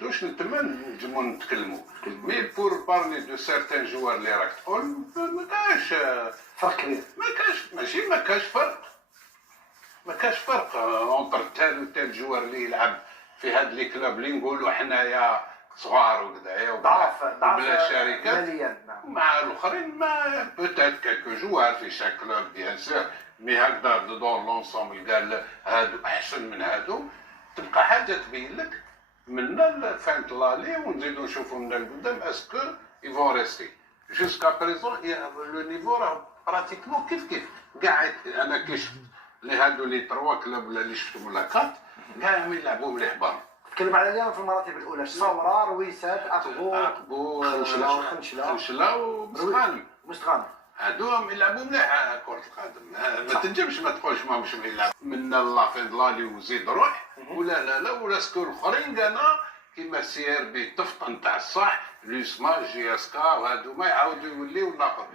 نزيدوش نتمنى نجمو نتكلموا. مي بور بارلي دو سيرتان جوار اللي راك تقول ما كاش فرق كبير. ماشي ما كاش فرق. ما كاش فرق اونتر تال وتال جوار اللي يلعب في هاد لي كلوب اللي نقولوا حنايا صغار وكذايا ضعف بلا شركات ماليا. نعم. مع الاخرين ما بوتيت كالكو جوار في شاك كلوب بيان سور، مي هكذا دون لونسومبل قال هادو احسن من هادو، تبقى حاجه تبين لك من فهمت لالي ونزيدو نشوفو من القدام اسكو يفون ريستي جوسكا بريزون. لو نيفو راه براتيكمون كيف كاع انا كي شفت اللي هادو لي تروا كلوب ولا اللي شفتهم ولا كات كاع يلعبوا مليح برا. تكلم على اليوم في المراتب الاولى صورة رويسات اقبو خنشله ومستغانم هادوهم يلعبوا مليح كرة القدم. ما تنجمش ما تقولش ما مش يلعب من لافين لالي وزيد روح ولا ولا سكو الاخرين كانا كيما سي ار بي تفطن تاع الصح لوسما جي اس كا وهادو ما يعاودوا يوليو الاخر.